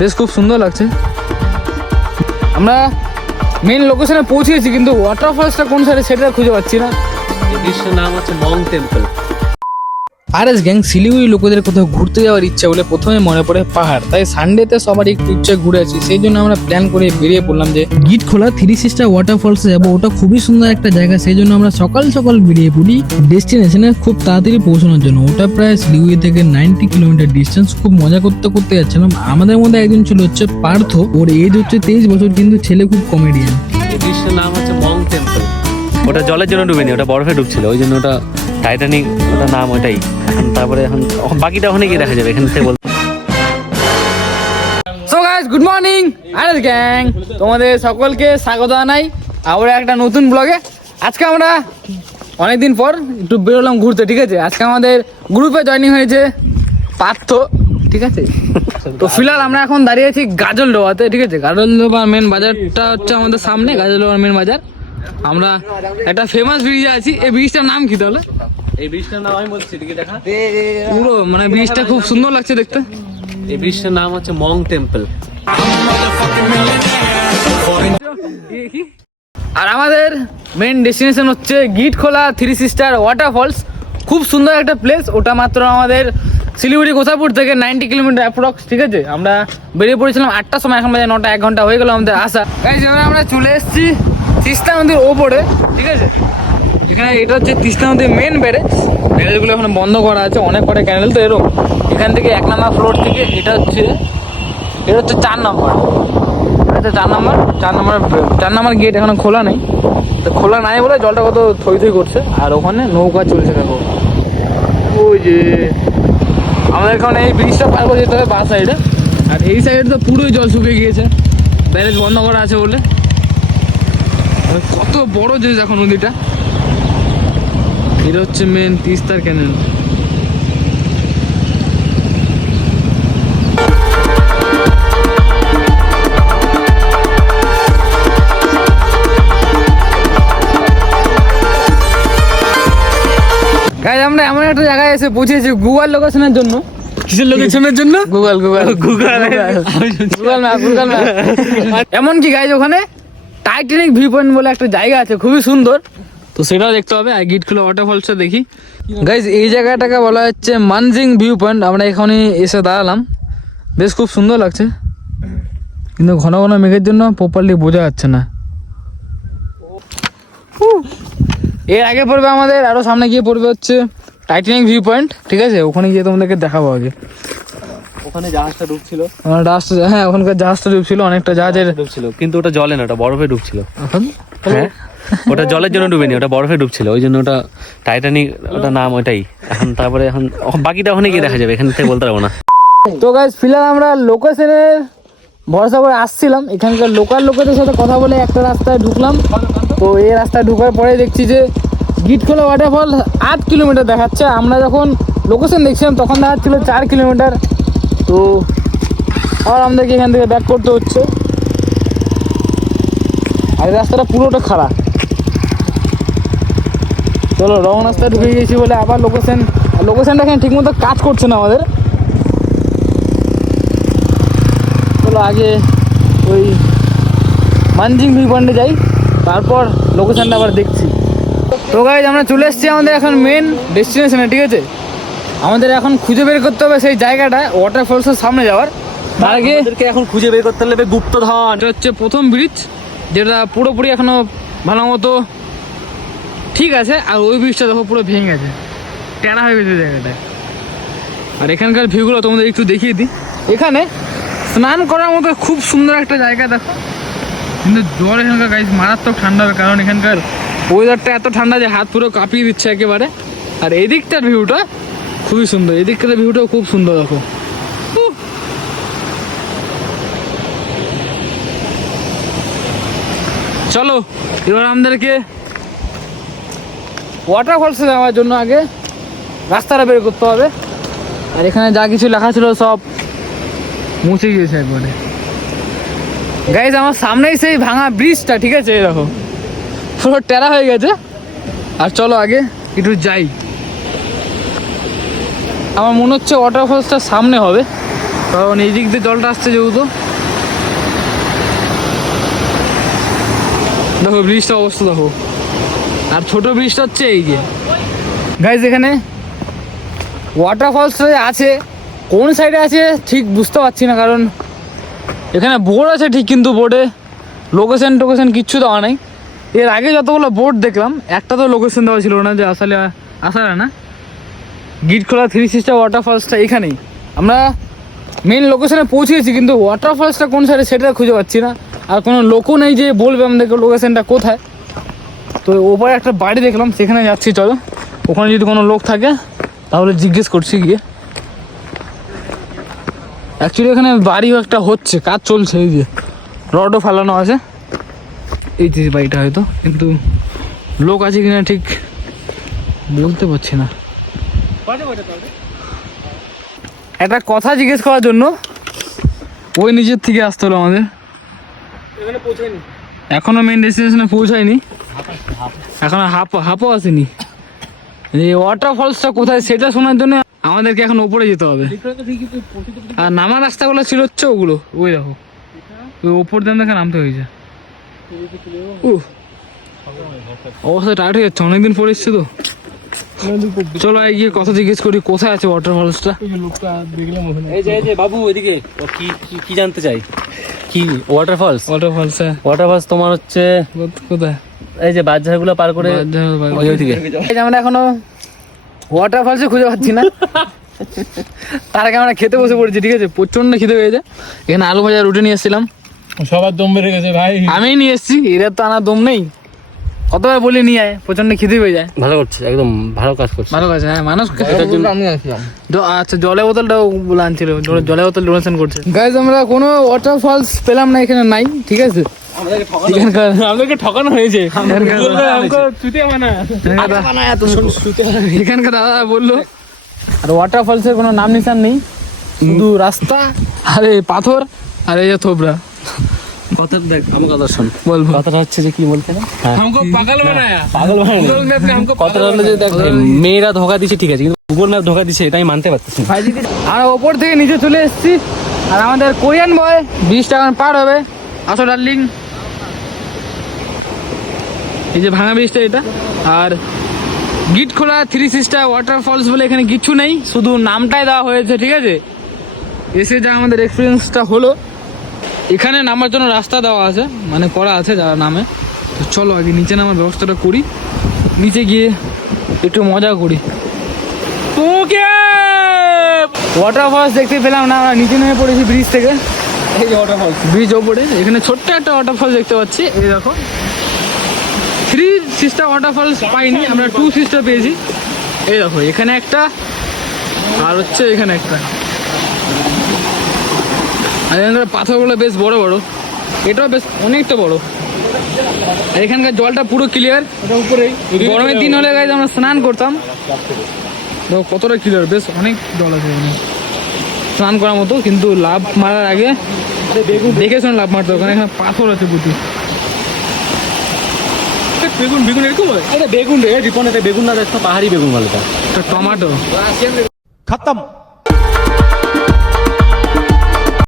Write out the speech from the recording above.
বেশ খুব সুন্দর লাগছে। আমরা মেন লোকেশনে পৌঁছেছি, কিন্তু ওয়াটারফলসটা কোন সাইডে সেটা খুঁজে পাচ্ছি না। এই দৃশ্যের নাম হচ্ছে Mong temple. RS gang Siliguri লোকেদের কোথাও ঘুরতে যাওয়ার ইচ্ছা বলে প্রথমে মনে পড়ে পাহাড়, তাই সানডেতে সবারই একটু ইচ্ছা ঘুরে আছি। সেই জন্য আমরা প্ল্যান করে বেরিয়ে পড়লাম যে গিটখোলা 3 সিস্টার ওয়াটারফলসে যাবো। ওটা খুবই সুন্দর একটা জায়গা, সেই জন্য আমরা সকাল সকাল বেরিয়ে পড়ি ডেস্টিনেশনে খুব তাড়াতাড়ি পৌঁছানোর জন্য। ওটা প্রায় শিলিগুড়ি থেকে 90 কিলোমিটার ডিস্টেন্স। খুব মজা করতে করতে যাচ্ছিলাম। আমাদের মধ্যে একজন ছিল হচ্ছে পার্থ, ওর এজ হচ্ছে 23 বছর, কিন্তু ছেলে খুব কমেডিয়ান। এই দৃশ্যের নাম হচ্ছে মং টেম্পল। ওটা জলের জন্য ডুবেনি, ওটা বরফে ডুবছিল, ওই জন্য ওটা টাইটানিক, ওটা নাম ওটাই। তারপরে এখন বাকিটা ওখানে গিয়ে দেখা যাবে, এখান থেকে বল। So guys, good morning RS gang, তোমাদের সকলকে স্বাগত জানাই আবার একটা নতুন ব্লগে। আজকে আমরা অনেকদিন পর একটু বেরোলাম ঘুরতে, ঠিক আছে। আজকে আমাদের গ্রুপে জয়েনিং হয়েছে পার্থ, ঠিক আছে। তো ফিলহাল আমরা এখন দাঁড়িয়ে আছি গাজলডোবাতে, ঠিক আছে। গাজলডোবা মেন বাজারটা হচ্ছে আমাদের সামনে, গাজলডোবার মেন বাজার। আমরা একটা ফেমাস ব্রিজে আছি। এই ব্রিজটার নাম কি তাহলে? এই ব্রিজটার নাম আমি বলছি, এদিকে দেখা। পুরো মানে ব্রিজটা খুব সুন্দর লাগছে দেখতে। এই ব্রিজটার নাম হচ্ছে মং টেম্পল। আর আমাদের মেন ডেস্টিনেশন হচ্ছে গিটখোলা 3 সিস্টার ওয়াটারফলস। খুব সুন্দর একটা প্লেস। ওটা মাত্র আমাদের শিলিগুড়ি গোসাপুর থেকে 90 কিলোমিটার অ্যাপ্রক্স, ঠিক আছে। আমরা বেরিয়ে পড়েছিলাম 8টার সময়, এখন বাজে 9টা, 1 ঘন্টা হয়ে গেল আমাদের আসা। গাইস, এবার আমরা চলে এসেছি তিস্তা নদীর ওপরে, ঠিক আছে। এখানে এটা হচ্ছে তিস্তা নদীর মেন ব্যারেজ। ব্যারেজগুলো এখন বন্ধ করা আছে, অনেক কটা ক্যানেল তো এরকম। এখান থেকে 1 নম্বর ফ্লোর থেকে এটা হচ্ছে 4 নম্বর, এটা 4 নম্বর গেট এখনো খোলা নেই। তো খোলা নাই বলে জলটা কত থই থই করছে। আর ওখানে নৌকা চলছে, দেখো ওই যে আমাদের এখানে এই ব্রিজটা পার করে যেতে হবে বাঁ সাইডে। আর এই সাইডে তো পুরোই জল শুকিয়ে গিয়েছে, ব্যারেজ বন্ধ করা আছে বলে। কত বড় যে দেখো নদীটা। এটা হচ্ছে মেন তিস্তার ক্যানেল। গাইস, আমরা এমন একটা জায়গায় এসে পৌঁছেছি গুগল লোকেশনের জন্য। কিসের লোকেশনের জন্য? Google map. এমনকি গাইস, ওখানে টাইটানিক ভিউ পয়েন্ট বলে একটা জায়গা আছে, খুবই সুন্দর। তো সেটাও দেখতে হবে। আর গিটখোলা ওয়াটারফলসটা দেখি। গাইস, এই জায়গাটাকে বলা হচ্ছে মানজিং ভিউ পয়েন্ট। আমরা এখানে এসে দাঁড়ালাম, বেশ খুব সুন্দর লাগছে, কিন্তু ঘন ঘন মেঘের জন্য প্রপারলি বোঝা যাচ্ছে না। এর আগে পড়বে আমাদের, আরো সামনে গিয়ে পড়বে হচ্ছে টাইটানিক ভিউ পয়েন্ট, ঠিক আছে। ওখানে গিয়ে তোমাদেরকে দেখাবো আগে। ওখানে জাহাজটা ডুবছিল, হ্যাঁ, ওখানকার জাহাজটা ডুবছিল, অনেকটা জাহাজের ডুবছিল, কিন্তু ওটা জলে না, ওটা বরফে ডুবছিল। এখন হ্যাঁ, ওটা জলের জন্য ডুবেনি, ওটা বরফে ডুবছিল, ওই জন্য ওটা টাইটানিক, ওটা নাম ওটাই। তারপরে এখন বাকিটা ওখানে গিয়ে দেখা যাবে, এখান থেকে বলতে পারবো না। তো গাইস, ফিলহাল আমরা লোকেশনের ভরসা করে আসছিলাম। এখানকার লোকাল লোকেদের সাথে কথা বলে একটা রাস্তায় ঢুকলাম। তো এই রাস্তায় ঢুকার পরে দেখছি যে গিটখোলা ওয়াটারফল 8 কিলোমিটার দেখাচ্ছে। আমরা যখন লোকেশন দেখছিলাম তখন দেখাচ্ছিল 4 কিলোমিটার। তো আর আমাদেরকে এখান থেকে ব্যাক করতে হচ্ছে। আর এই রাস্তাটা পুরোটা খারাপ। চলো, রং রাস্তায় ঢুকে গেছি বলে আবার লোকেশনটা এখানে ঠিকমতো কাজ করছে না আমাদের। চলো আগে ওই মানজিং ভিউ পয়েন্টে যাই, তারপর লোকেশনটা আবার দেখছি। তো গাইজ, আমরা চলে এসেছি আমাদের এখন মেন ডেস্টিনেশনে, ঠিক আছে। আমাদের এখন খুঁজে বের করতে হবে সেই জায়গাটা ওয়াটারফলসের সামনে যাওয়ার। তার আগে এখন খুঁজে বের করতে হবে গুপ্তধন। এটা হচ্ছে প্রথম ব্রিজ, যেটা পুরোপুরি এখনো ভালো মতো ঠিক আছে। আর ওই ব্রিজটা দেখো পুরো ভেঙে গেছে, টেরা হয়ে গেছে জায়গাটা। আর এখানকার ভিউগুলো তোমাদের একটু দেখিয়ে দিই। এখানে স্নান করার মতো খুব সুন্দর একটা জায়গা দেখো, কিন্তু জল এখানকার গাইস মারাত্মক ঠান্ডা হবে, কারণ এখানকার ওয়েদারটা এত ঠান্ডা যে হাত পুরো কাঁপিয়ে দিচ্ছে একেবারে। আর এদিকটার ভিউটা খুবই সুন্দর, এদিকটার ভিউটাও খুব সুন্দর দেখো। চলো, এবার আমাদেরকে ওয়াটারফলসে যাওয়ার জন্য আগে রাস্তাটা বের করতে হবে। আর এখানে যা কিছু লেখা ছিল সব মুছে গিয়েছে একবারে। গাইজ, আমার সামনেই সেই ভাঙা ব্রিজটা, ঠিক আছে। দেখো পুরো টেরা হয়ে গেছে। আর চলো আগে একটু যাই। আমার মনে হচ্ছে ওয়াটারফলসটা সামনে হবে। কারণ এই দিক দিয়ে জলটা আসছে যেহেতু। দেখো ব্রিজটার অবস্থা দেখো, আর ছোট ব্রিজটা হচ্ছে এই যে গাইজ। এখানে ওয়াটারফলস আছে, কোন সাইডে আছে ঠিক বুঝতে পারছি না, কারণ এখানে বোর্ড আছে ঠিক, কিন্তু বোর্ডে লোকেশন কিচ্ছু দেওয়া নেই। এর আগে যতগুলো বোর্ড দেখলাম একটা তো লোকেশন দেওয়া ছিল না যে আসলে আসারা না গিটখোলা 3 সিস্টার ওয়াটারফলসটা এখানেই। আমরা মেন লোকেশনে পৌঁছেছি, কিন্তু ওয়াটারফলসটা কোন সাইডে সেটা খুঁজে পাচ্ছি না, আর কোনো লোকও নেই যে বলবে আমাদেরকে লোকেশনটা কোথায়। তো ওপরে একটা বাড়ি দেখলাম, সেখানে যাচ্ছি, চলো ওখানে যদি কোনো লোক থাকে তাহলে জিজ্ঞেস করছি গিয়ে। অ্যাকচুয়ালি এখানে বাড়িও একটা হচ্ছে, কাজ চলছে, এই যে রডও ফেলানো আছে এই যে বাড়িটা হয়তো, কিন্তু লোক আছে কিনা ঠিক বলতে পারছি না। একটা কথা জিজ্ঞেস করার জন্য ওই নিজের থেকে আসতে হলো আমাদের, এখনো মেন ডেস্টিনেশনে পৌঁছায়নি, এখনো হাফও আসেনি। এই ওয়াটারফলসটা কোথায় সেটা শোনার জন্য আমাদেরকে এখন উপরে যেতে হবে। আর নামার রাস্তাগুলো ছিল হচ্ছে ওগুলো, ওই দেখো ওই ওপর দিয়ে দেখে নামতে হয়েছে। অবস্থা টাইট হয়ে যাচ্ছে, অনেকদিন পরে এসছে তো। চলো গিয়ে কথা জিজ্ঞেস করি কোথায় আছে ওয়াটারফলসটা। এই যে বাবু এদিকে কি জানতে চাই, কি ওয়াটারফলস? ওয়াটারফলস তোমার হচ্ছে কোথায়? এই যে বাজারগুলো পার করে ওইদিকে। আমরা এখনো ওয়াটারফলসে খুঁজে পাচ্ছি না, তার আগে আমরা খেতে বসে পড়েছি, ঠিক আছে? প্রচন্ড খিদে পেয়েছে। এখানে আলু ভাজা রুটি নিয়ে এসেছিলাম, সবার দম বেড়ে গেছে ভাই। আমি নিয়ে এসেছি, এরা তো আনার দম নেই। কতবার বলি নিয়ে আয়, প্রচন্ড খিদে পেয়ে যায়। ভালো করছে, একদম ভালো কাজ করছে। ভালো কাজ, হ্যাঁ মানুষ। আমি আসলাম। আচ্ছা জলের বোতলটাও বলে আনছিল, জলের বোতল ডোনেশন করছে। গাইজ আমরা কোনো ওয়াটারফলস পেলাম না, এখানে নাই, ঠিক আছে? আমাদেরকে ঠকানো হয়েছে। এখানকার দাদা বললো আর ওয়াটারফলসের কোনো নাম নিশান নেই, শুধু রাস্তা আর এই পাথর আর এই যে থোবরা। কথা দেখ, আমার কথা শোন, বলবো কথাটা হচ্ছে যে কি বলছে না, পাগল বানায়া। পাগল বানায় কথাটা হলো যে দেখ, মেয়েরা ধোকা দিচ্ছে ঠিক আছে, কিন্তু গুগল ম্যাপ ধোকা দিচ্ছে, এটা আমি মানতে পারতেছি না। আর ওপর থেকে নিচে চলে এসেছি, আর আমাদের কোরিয়ান বয় 20 টাকা পার হবে। আসো ডার্লিং, এই যে ভাঙা ব্রিজটা এটা। আর গিটখোলা 3 সিস্টার ওয়াটারফলস বলে এখানে কিছু নেই, শুধু নামটাই দেওয়া হয়েছে, ঠিক আছে? এসে যা আমাদের এক্সপিরিয়েন্সটা হলো, এখানে নামার জন্য রাস্তা দেওয়া আছে, মানে করা আছে যারা নামে। তো চলো আগে নিচে নামার ব্যবস্থাটা করি, নিচে গিয়ে একটু মজা করি। ওয়াটারফলস দেখতে পেলাম না, আমরা নিচে নেমে পড়েছি ব্রিজ থেকে। এই যে ওয়াটারফলস, ব্রিজ ওপরে এখানে ছোট্ট একটা ওয়াটারফলস দেখতে পাচ্ছি, এই দেখো। 3 সিস্টার ওয়াটারফলস পাইনি আমরা, 2 সিস্টার পেয়েছি। এই দেখো এখানে একটা, আর হচ্ছে এখানে একটা। আর এখানকার পাথরগুলো বেশ বড় বড়, এটাও বেশ অনেকটা বড়। আর এখানকার জলটা পুরো ক্লিয়ার। গরমের দিন হলে গাইজ আমরা স্নান করতাম, দেখো কতটা ক্লিয়ার, বেশ অনেক জল আছে এখানে স্নান করার মতো। কিন্তু লাভ মারার আগে দেখে শুনে লাভ মারতে হবে, কারণ এখানে পাথর আছে প্রচুর। বেগুন এরকম হয়? বেগুন রে রিপন, এটা বেগুন না, একটা পাহাড়ি বেগুন বলে, টমেটো খতম।